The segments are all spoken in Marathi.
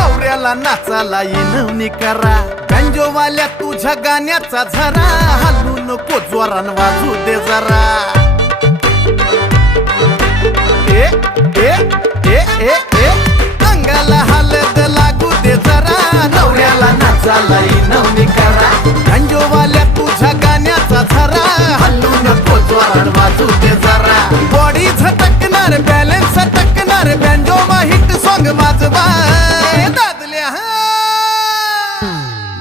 नवऱ्याला नाचाला येणवणी करा गंजोवाल्या तुझ्या गाण्याचा झरा हलू नको जोरान वाजू दे जरा ए ए ए ए ए अंगाला हलद लागू दे जरा नवऱ्याला नाचाला येणवणी करा गंजोवाल्या तुझ्या गाण्याचा झरा हलू नको जोरान वाजू दे जरा बॉडी झटकणार बॅलन्स टकणार बँजो मा हिट सॉंग वाजवा दादल्या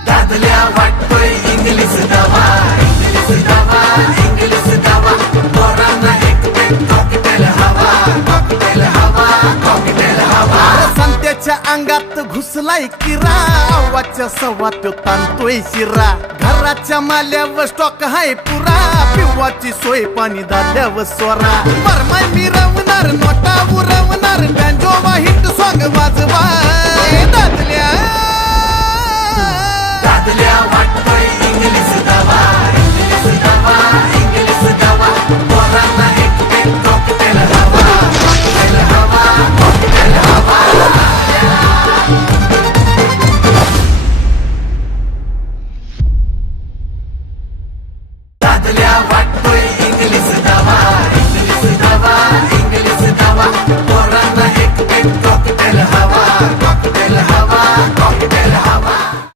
दादल्या वाटतोय इंग्लिश दवा इंग्लिश दवा इंग्लिश दवा पोरांना एक पेट कॉकटेल हवा कॉकटेल हवा कॉकटेल हवा संत्याच्या अंगात घुसलाय किरा आवाच्या सव्वा तो ताणतोय शिरा घराच्या माल्यावर स्टॉक हाय पुरा पिवाची सोय पाणी दाद्यावर स्वरा परमाय मिरवणार नोटा उरवणार बँजो मा हिट सॉंग वाजवा